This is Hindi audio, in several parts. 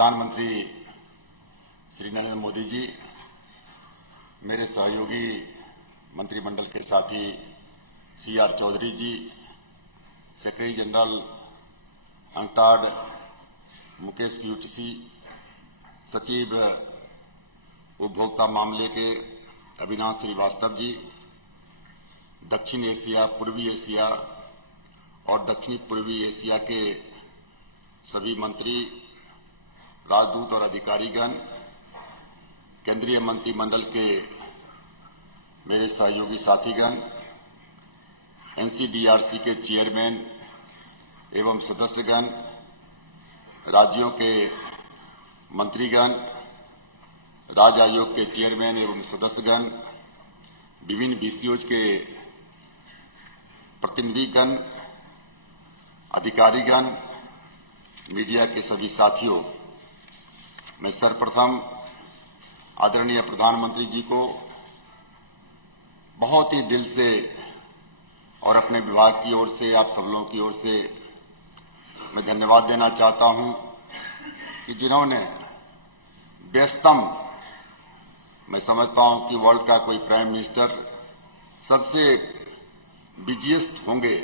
प्रधानमंत्री श्री नरेंद्र मोदी जी, मेरे सहयोगी मंत्रिमंडल के साथी CR चौधरी जी, सेक्रेटरी जनरल अंटाड मुकेश QTC, सचिव उपभोक्ता मामले के अविनाश श्रीवास्तव जी, दक्षिण एशिया, पूर्वी एशिया और दक्षिण पूर्वी एशिया के सभी मंत्री, राजदूत और अधिकारीगण, केंद्रीय मंत्रिमंडल के मेरे सहयोगी साथीगण, NCDRC के चेयरमैन एवं सदस्यगण, राज्यों के मंत्रीगण, राज्य आयोग के चेयरमैन एवं सदस्यगण, विभिन्न BCOs के प्रतिनिधिगण, अधिकारीगण, मीडिया के सभी साथियों, मैं सर्वप्रथम आदरणीय प्रधानमंत्री जी को बहुत ही दिल से और अपने विभाग की ओर से, आप सब लोगों की ओर से मैं धन्यवाद देना चाहता हूं कि जिन्होंने व्यस्तम, मैं समझता हूं कि वर्ल्ड का कोई प्राइम मिनिस्टर सबसे बिजिएस्ट होंगे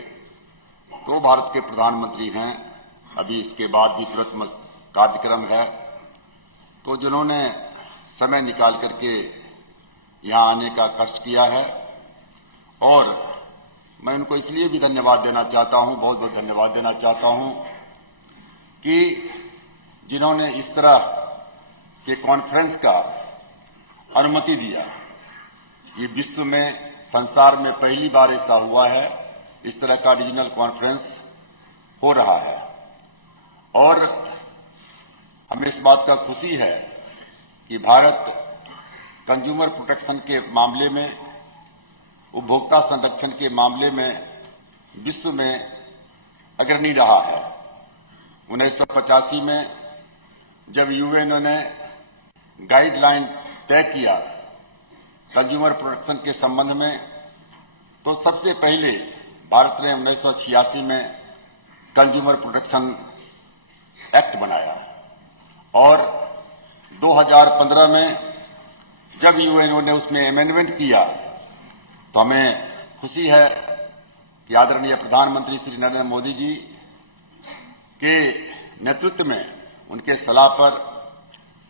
तो भारत के प्रधानमंत्री हैं। अभी इसके बाद भी तुरंत कार्यक्रम है, तो जिन्होंने समय निकाल करके यहां आने का कष्ट किया है, और मैं उनको इसलिए भी धन्यवाद देना चाहता हूं, बहुत बहुत धन्यवाद देना चाहता हूं कि जिन्होंने इस तरह के कॉन्फ्रेंस का अनुमति दिया। ये विश्व में, संसार में पहली बार ऐसा हुआ है, इस तरह का रीजनल कॉन्फ्रेंस हो रहा है, और हमें इस बात का खुशी है कि भारत कंज्यूमर प्रोटेक्शन के मामले में, उपभोक्ता संरक्षण के मामले में विश्व में अग्रणी रहा है। 1985 में जब UN ने गाइडलाइन तय किया कंज्यूमर प्रोटेक्शन के संबंध में, तो सबसे पहले भारत ने 1986 में कंज्यूमर प्रोटेक्शन एक्ट बनाया, और 2015 में जब UN ने उसमें अमेंडमेंट किया, तो हमें खुशी है कि आदरणीय प्रधानमंत्री श्री नरेंद्र मोदी जी के नेतृत्व में, उनके सलाह पर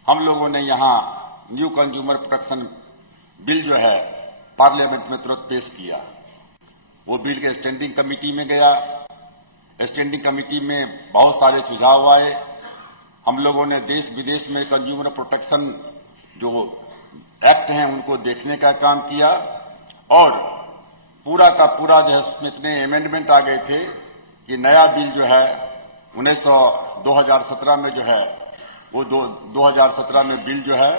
हम लोगों ने यहां न्यू कंज्यूमर प्रोटेक्शन बिल जो है पार्लियामेंट में तुरंत पेश किया। वो बिल के स्टैंडिंग कमेटी में गया। स्टैंडिंग कमेटी में बहुत सारे सुझाव आए। हम लोगों ने देश विदेश में कंज्यूमर प्रोटेक्शन जो एक्ट हैं उनको देखने का काम किया, और पूरा का पूरा जो है उसमें इतने अमेंडमेंट आ गए थे कि नया बिल जो है 2017 में जो है वो 2017 में बिल जो है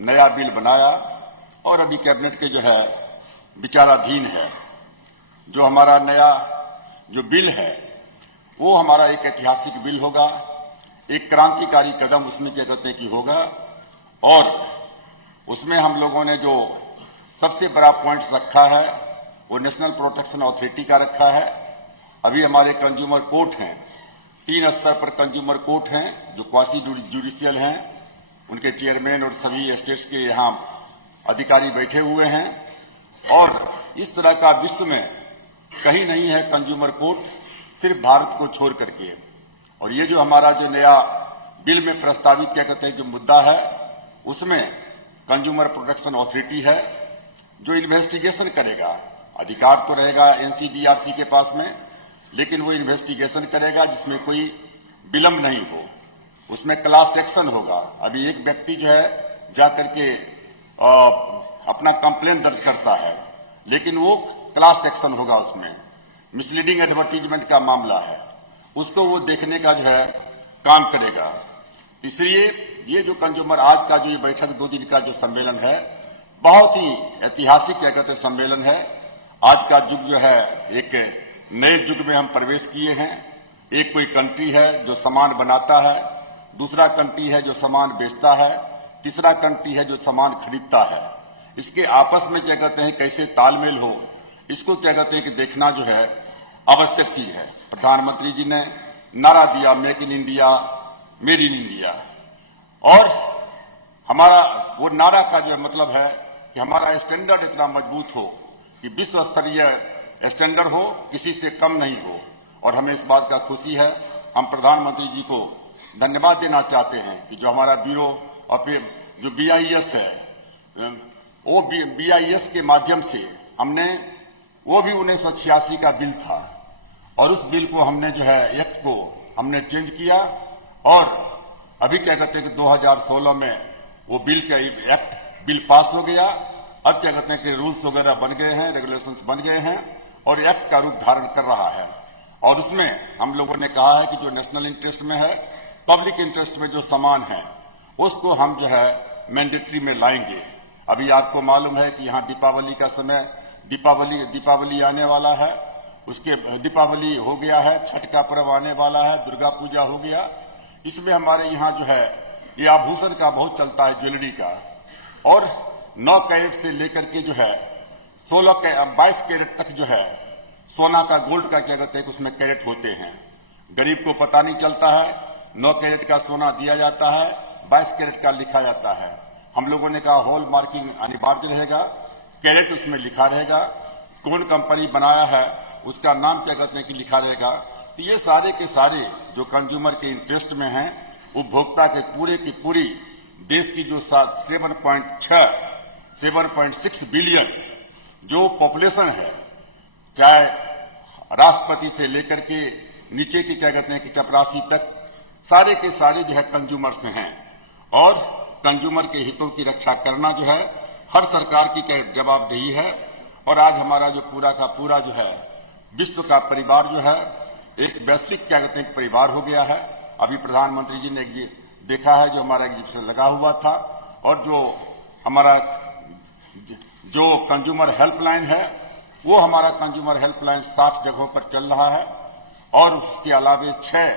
नया बिल बनाया, और अभी कैबिनेट के जो है विचाराधीन है। जो हमारा नया जो बिल है वो हमारा एक ऐतिहासिक बिल होगा, एक क्रांतिकारी कदम उसमें क्या कहते हैं कि होगा, और उसमें हम लोगों ने जो सबसे बड़ा पॉइंट रखा है वो नेशनल प्रोटेक्शन अथॉरिटी का रखा है। अभी हमारे कंज्यूमर कोर्ट हैं, 3 स्तर पर कंज्यूमर कोर्ट हैं जो क्वासी जुडिशियल हैं, उनके चेयरमैन और सभी स्टेट्स के यहाँ अधिकारी बैठे हुए हैं, और इस तरह का विश्व में कहीं नहीं है कंज्यूमर कोर्ट, सिर्फ भारत को छोड़ करके। और ये जो हमारा जो नया बिल में प्रस्तावित क्या कहते हैं जो मुद्दा है, उसमें कंज्यूमर प्रोटेक्शन अथॉरिटी है जो इन्वेस्टिगेशन करेगा। अधिकार तो रहेगा NCDRC के पास में, लेकिन वो इन्वेस्टिगेशन करेगा जिसमें कोई विलंब नहीं हो। उसमें क्लास एक्शन होगा। अभी एक व्यक्ति जो है जाकर के अपना कंप्लेंट दर्ज करता है, लेकिन वो क्लास एक्शन होगा, उसमें मिसलीडिंग एडवर्टीजमेंट का मामला है, उसको वो देखने का जो है काम करेगा। इसलिए ये जो कंज्यूमर आज का जो ये बैठक 2 दिन का जो सम्मेलन है, बहुत ही ऐतिहासिक क्या कहते सम्मेलन है। आज का युग जो है एक नए युग में हम प्रवेश किए हैं। एक कोई कंट्री है जो सामान बनाता है, दूसरा कंट्री है जो सामान बेचता है, तीसरा कंट्री है जो सामान खरीदता है। इसके आपस में क्या कहते हैं कैसे तालमेल हो, इसको क्या कहते हैं कि देखना जो है आवश्यक चीज है। प्रधानमंत्री जी ने नारा दिया make in India made in India. और हमारा वो नारा का जो मतलब है कि हमारा स्टैंडर्ड इतना मजबूत हो कि विश्व स्तरीय स्टैंडर्ड हो, किसी से कम नहीं हो। और हमें इस बात का खुशी है, हम प्रधानमंत्री जी को धन्यवाद देना चाहते हैं कि जो हमारा ब्यूरो और फिर जो BIS है, वो BIS के माध्यम से हमने, वो भी 1986 का बिल था और उस बिल को हमने जो है एक्ट को हमने चेंज किया और अभी क्या कहते हैं कि 2016 में वो बिल का एक्ट बिल पास हो गया। अब क्या कहते हैं कि रूल्स वगैरह बन गए हैं, रेगुलेशंस बन गए हैं और एक्ट का रूप धारण कर रहा है। और उसमें हम लोगों ने कहा है कि जो नेशनल इंटरेस्ट में है, पब्लिक इंटरेस्ट में जो सामान है उसको हम जो है मैंडेटरी में लाएंगे। अभी आपको मालूम है कि यहाँ दीपावली का समय, दीपावली आने वाला है, उसके दीपावली हो गया है, छठ का पर्व आने वाला है, दुर्गा पूजा हो गया। इसमें हमारे यहाँ जो है ये आभूषण का बहुत चलता है, ज्वेलरी का। और 9 कैरेट से लेकर के जो है 22 कैरेट तक जो है सोना का, गोल्ड का क्या कहते हैं उसमें कैरेट होते हैं। गरीब को पता नहीं चलता है, 9 कैरेट का सोना दिया जाता है, 22 कैरेट का लिखा जाता है। हम लोगों ने कहा हॉल मार्किंग अनिवार्य रहेगा, कैरेट उसमें लिखा रहेगा, कौन कंपनी बनाया है उसका नाम क्या कहते हैं कि लिखा रहेगा। तो ये सारे के सारे जो कंज्यूमर के इंटरेस्ट में हैं, उपभोक्ता के पूरे की पूरी देश की जो 7.6 बिलियन जो पॉपुलेशन है, चाहे राष्ट्रपति से लेकर के नीचे की क्या कहते हैं कि चपरासी तक, सारे के सारे जो है कंज्यूमर्स हैं। और कंज्यूमर के हितों की रक्षा करना जो है हर सरकार की जवाबदेही है। और आज हमारा जो पूरा का पूरा जो है विश्व का परिवार जो है एक वैश्विक क्या कहते हैं परिवार हो गया है। अभी प्रधानमंत्री जी ने ये देखा है जो हमारा एग्जीबिशन लगा हुआ था, और जो हमारा जो कंज्यूमर हेल्पलाइन है वो हमारा कंज्यूमर हेल्पलाइन 60 जगहों पर चल रहा है। और उसके अलावा 6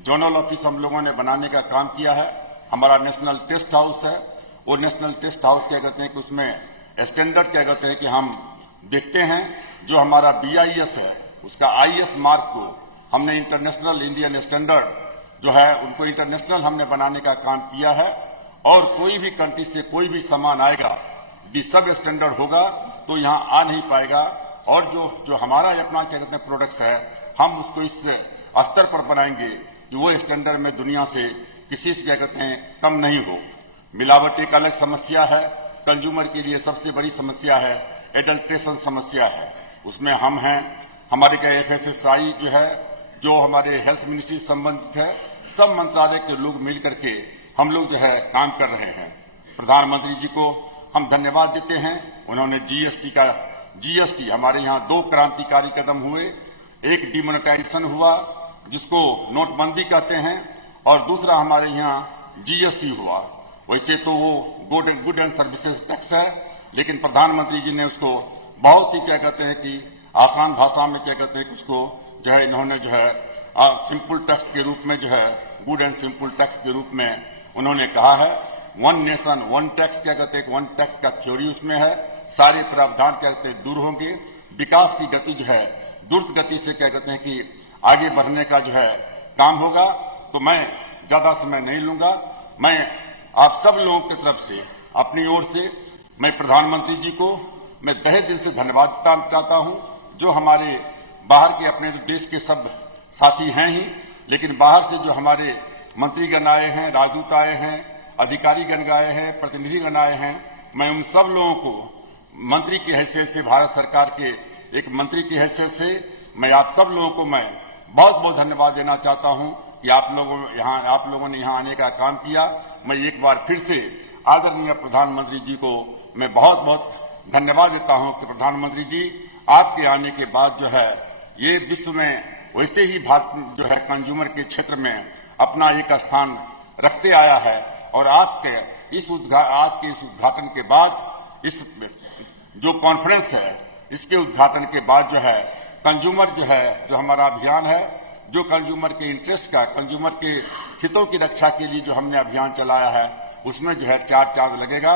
जोनल ऑफिस हम लोगों ने बनाने का काम किया है। हमारा नेशनल टेस्ट हाउस है, वो नेशनल टेस्ट हाउस क्या कहते हैं कि उसमें स्टैंडर्ड क्या कहते हैं कि हम देखते हैं। जो हमारा BIS है उसका IS मार्क को हमने इंटरनेशनल इंडियन स्टैंडर्ड जो है उनको इंटरनेशनल हमने बनाने का काम किया है। और कोई भी कंट्री से कोई भी सामान आएगा भी सब स्टैंडर्ड होगा तो यहाँ आ नहीं पाएगा। और जो हमारा अपना क्या कहते हैं प्रोडक्ट्स है, हम उसको इस स्तर पर बनाएंगे कि वो स्टैंडर्ड में दुनिया से किसी से क्या कहते हैं कम नहीं हो। मिलावट एक अलग समस्या है, कंज्यूमर के लिए सबसे बड़ी समस्या है एडल्ट्रेशन समस्या है। उसमें हम हैं, हमारे क्या FSSAI जो है, जो हमारे हेल्थ मिनिस्ट्री से संबंधित है, सब मंत्रालय के लोग मिल करके हम लोग जो है काम कर रहे हैं। प्रधानमंत्री जी को हम धन्यवाद देते हैं। उन्होंने GST हमारे यहाँ 2 क्रांतिकारी कदम हुए। एक डिमोनेटाइजेशन हुआ जिसको नोटबंदी कहते हैं, और दूसरा हमारे यहाँ GST हुआ। वैसे तो वो गुड एंड सर्विसेज टैक्स है, लेकिन प्रधानमंत्री जी ने उसको बहुत ही क्या कहते हैं कि आसान भाषा में क्या कहते हैं कि उसको जो है इन्होंने जो है सिंपल टैक्स के रूप में जो है गुड एंड सिंपल टैक्स के रूप में उन्होंने कहा है। 1 नेशन 1 टैक्स क्या कहते हैं 1 टैक्स का थ्योरी उसमें है। सारे प्रावधान क्या कहते हैं दूर होंगे, विकास की गति जो है द्रुत गति से क्या कहते हैं कि आगे बढ़ने का जो है काम होगा। तो मैं ज्यादा समय नहीं लूंगा। मैं आप सब लोगों की तरफ से अपनी ओर से मैं प्रधानमंत्री जी को मैं तहे दिल से धन्यवाद देना चाहता हूं। जो हमारे बाहर के अपने देश के सब साथी हैं ही, लेकिन बाहर से जो हमारे मंत्रीगण आए हैं, राजदूत आए हैं, अधिकारीगण आए हैं, प्रतिनिधिगण आए हैं, मैं उन सब लोगों को मंत्री की हैसियत से, भारत सरकार के एक मंत्री की हैसियत से मैं आप सब लोगों को मैं बहुत बहुत धन्यवाद देना चाहता हूं कि आप लोगों ने यहाँ आने का काम किया। मैं एक बार फिर से आदरणीय प्रधानमंत्री जी को मैं बहुत बहुत धन्यवाद देता हूं कि प्रधानमंत्री जी आपके आने के बाद जो है ये विश्व में वैसे ही भारत जो है कंज्यूमर के क्षेत्र में अपना एक स्थान रखते आया है। और आपके आज के इस उद्घाटन के बाद, इस जो कॉन्फ्रेंस है इसके उद्घाटन के बाद जो है कंज्यूमर जो है जो हमारा अभियान है, जो कंज्यूमर के इंटरेस्ट का, कंज्यूमर के हितों की रक्षा के लिए जो हमने अभियान चलाया है उसमें जो है 4 चांद लगेगा।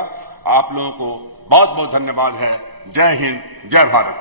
आप लोगों को बहुत बहुत धन्यवाद है। जय हिंद, जय भारत।